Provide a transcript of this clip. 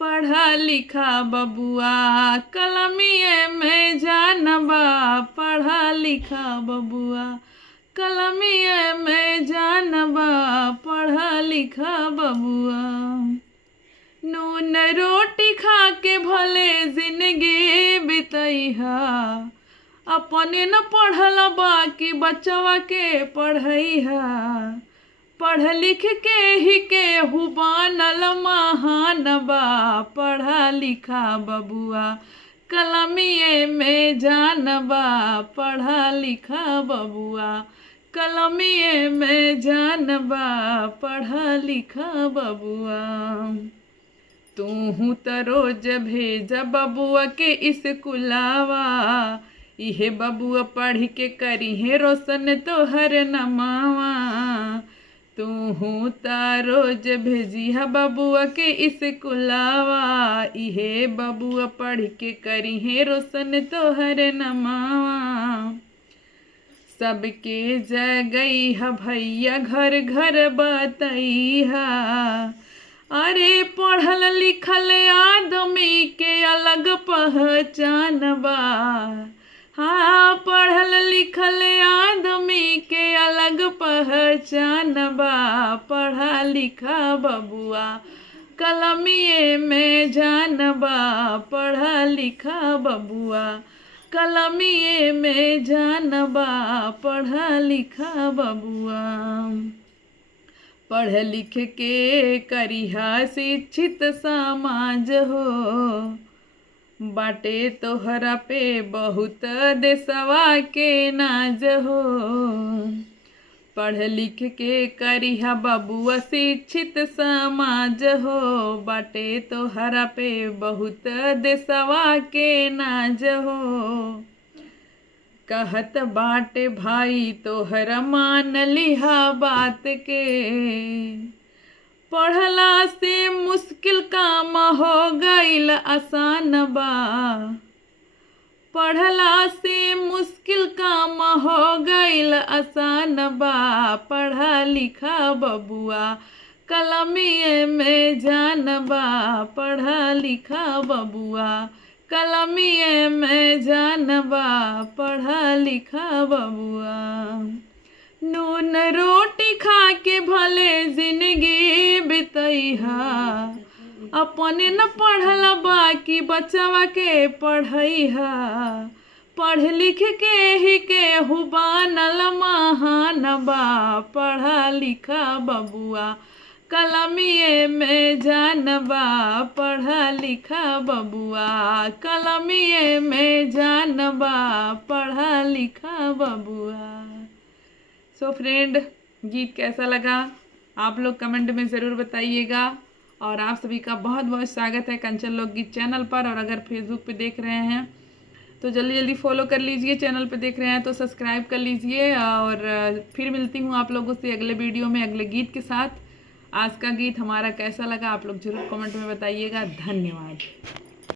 पढ़ा लिखा बबुआ कलमिए में जानबा, पढ़ा लिखा बबुआ कलमिए में जानबा, पढ़ा लिखा बबुआ। नून रोटी खा के भले जिंदगी बितैहा, अपने न पढ़ल बाकी बच्चवा के पढ़ैहा। पढ़ लिख के ही केहू बनल महान बा, पढ़ा लिखा बबुआ कलमिए में जानबा, पढ़ा लिखा बबुआ कलमिए में जानबा, पढ़ा लिखा बबुआ। तूहू त रोज भेज बबुआ के स्कूलवा, इहे बबुआ पढ़ के करिहे रोशन तोहर नमावा। तूहू त रोज भेजिहा बबुआ के स्कूलवा, इहे बबुआ पढ़ के करिहे रोशन तोहर नमावा। सबके जगैहा भैया घर घर बतैहा, अरे पढ़ल लिखल आदमी के अलग पहचान बा। हाँ, पढ़ल लिखल आदमी के अलग पहचान बा, पढ़ा लिखा बबुआ कलमिए में जानबा, पढ़ा लिखा बबुआ कलमिए में जानबा, पढ़ा लिखा बबुआ। पढ़ लिख के करिहा शिक्षित समाज हो, बाटे तोहरा पे बहुत देशवा के नाज हो। पढ़ लिख के करिहा बबुआ शिक्षित समाज हो, बाटे तोहरा पे बहुत देशवा के नाज हो। कहत बाटे भाई तोहरा मान लिहा बात के, पढ़ला से मुश्किल काम हो गईल आसान बा। पढ़ला से मुश्किल काम हो गईल आसान बा, पढ़ा लिखा बबुआ कलमिए में जानबा, पढ़ा लिखा बबुआ कलमिए में जानबा, पढ़ा लिखा बबुआ। नून रोटी खा के भले जिंदगी बितैहा, अपने न पढ़ल बाकी बच्चवा के पढ़ैहा। पढ़ लिख के ही केहू बनल महान बा, पढ़ा लिखा बबुआ कलमिए में जानबा, पढ़ा लिखा बबुआ कलमिए में जानबा, पढ़ा लिखा बबुआ। सो फ्रेंड, गीत कैसा लगा आप लोग कमेंट में ज़रूर बताइएगा। और आप सभी का बहुत बहुत स्वागत है कंचन लोकगीत चैनल पर। और अगर फेसबुक पे देख रहे हैं तो जल्दी जल्दी फॉलो कर लीजिए, चैनल पे देख रहे हैं तो सब्सक्राइब कर लीजिए। और फिर मिलती हूँ आप लोगों से अगले वीडियो में अगले गीत के साथ। आज का गीत हमारा कैसा लगा आप लोग ज़रूर कमेंट में बताइएगा। धन्यवाद।